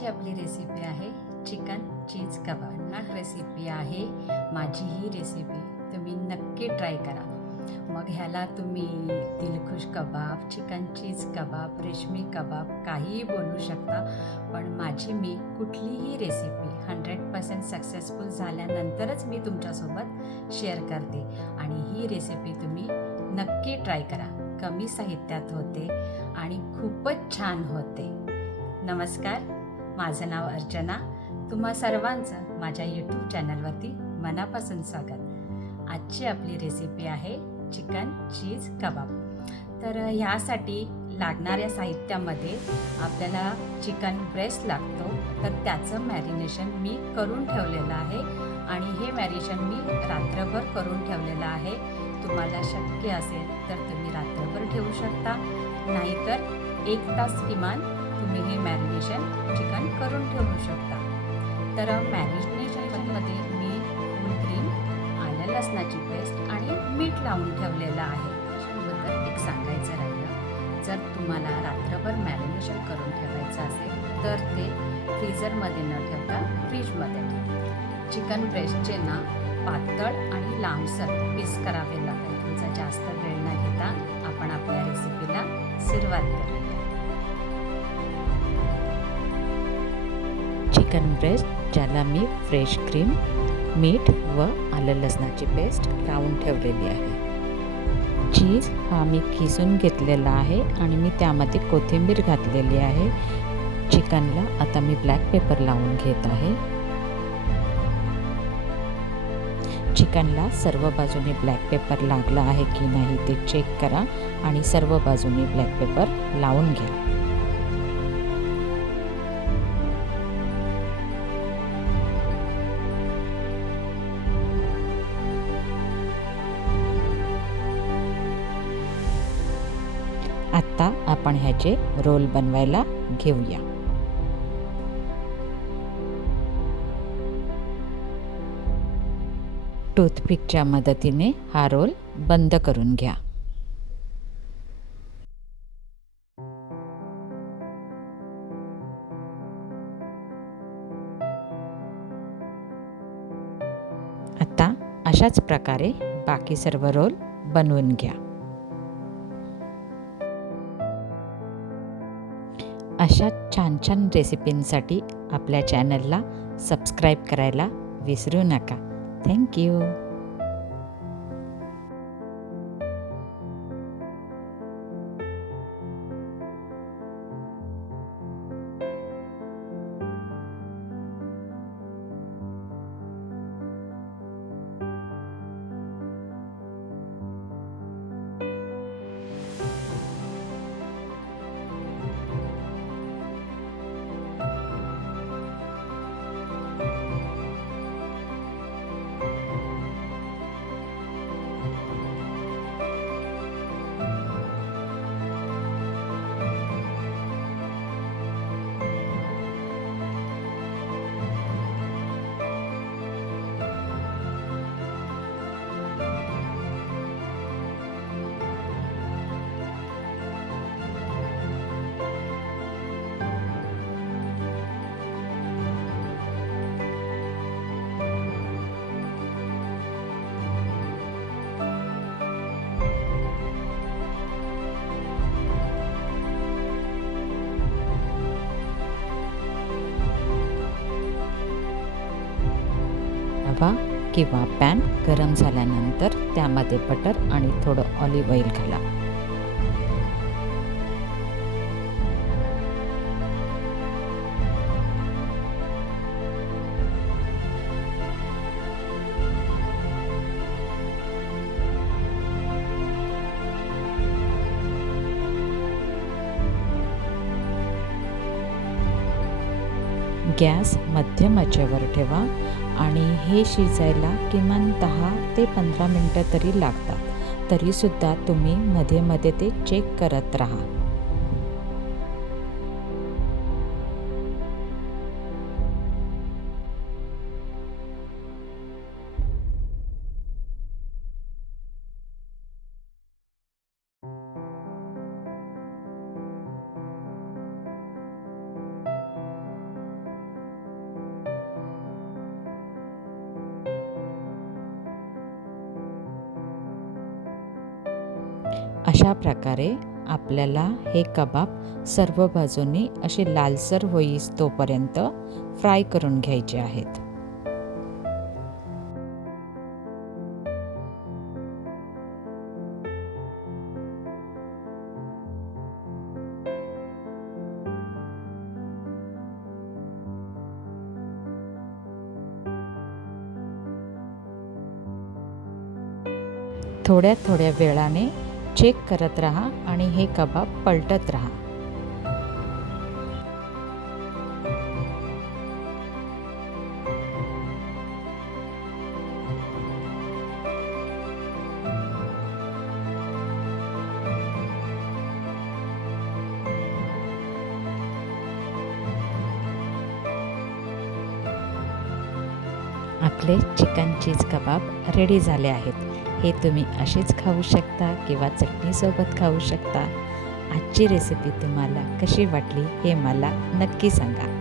आजची आपली रेसिपी आहे चिकन चीज कबाब रेसिपी आहे। माझी ही रेसिपी तुम्ही नक्की ट्राय करा। मग ह्याला तुम्ही दिलखुश कबाब, चिकन चीज कबाब, रेशमी कबाब काहीही बोलू शकता। पण मी कुठलीही रेसिपी 100% सक्सेसफुल झाल्यानंतरच मी तुमच्यासोबत शेअर करते आणि ही रेसिपी तुम्ही नक्की ट्राय करा। कमी साहित्यात होते आणि खूपच छान होते। नमस्कार, माझं नाव अर्चना। तुम्हा सर्वांचं माझ्या यूट्यूब चॅनलवरती मनापासून स्वागत। आजची आपली रेसिपी आहे चिकन चीज कबाब। तर ह्यासाठी लागणाऱ्या साहित्यामध्ये आपल्याला चिकन ब्रेस्ट लागतो, तर त्याचं मॅरिनेशन मी करून ठेवलेलं आहे आणि हे मॅरिनेशन मी रात्रभर करून ठेवलेलं आहे। तुम्हाला शक्य असेल तर तुम्ही रात्रभर ठेवू शकता, नाहीतर 1 तास किमान तुम्ही हे मॅरिनेशन चिकन करून ठेवू शकता। तर मॅरिनेशनमध्ये मी फुल क्रीम, आलं लसणाची पेस्ट आणि मीठ लावून ठेवलेलं आहे। त्याबद्दल एक सांगायचं राहिलं, जर तुम्हाला रात्रभर मॅरिनेशन करून ठेवायचं असेल तर ते फ्रीझरमध्ये न ठेवता फ्रीजमध्ये ठेवा। चिकन ब्रेस्टचे ना पातळ आणि लांबसर पीस करावे लागेल। तुमचा जास्त वेळ न घेता आपण आपल्या रेसिपीला सुरुवात करूया। चिकन ब्रेस्ट ज्याला मी फ्रेश क्रीम, मीठ व आलं लसणाची पेस्ट लावून ठेवलेली आहे। चीज हा मी खिसून घेतलेला आहे आणि मी त्यामध्ये कोथिंबीर घातलेली आहे। चिकनला आता मी ब्लॅक पेपर लावून घेत आहे। चिकनला सर्व बाजूने ब्लॅक पेपर लागला आहे की नाही ते चेक करा आणि सर्व बाजूने ब्लॅक पेपर लावून घ्या। आता आपण ह्याचे रोल बनवायला घेऊया। टूथपिकच्या मदतीने हा रोल बंद करून घ्या। आता अशाच प्रकारे बाकी सर्व रोल बनवून घ्या। अशा छान छान रेसिपींसाठी आपल्या चॅनलला सबस्क्राईब करायला विसरू नका। थँक्यू। तवा किंवा पॅन गरम झाल्यानंतर त्यामध्ये बटर आणि थोडं ऑलिव्ह ऑइल घाला। गॅस मध्यम आचेवर ठेवा आणि हे शिजायला किमान 10 ते 15 मिनिटं तरी लागतात। तरीसुद्धा तुम्ही मध्ये मध्ये ते चेक करत राहा। अशा प्रकारे आपल्याला हे कबाब सर्व बाजूनी असे लालसर होईस तोपर्यंत फ्राय करून घ्यायचे आहेत. थोड्या थोड्या वेळाने चेक करत राहा आणि हे कबाब पलटत राहा. आपले चिकन चीज कबाब रेडी झाले आहेत. हे तुम्ही असेच खाऊ शकता किंवा चटणीसोबत खाऊ शकता. आजची रेसिपी तुम्हाला कशी वाटली हे मला नक्की सांगा.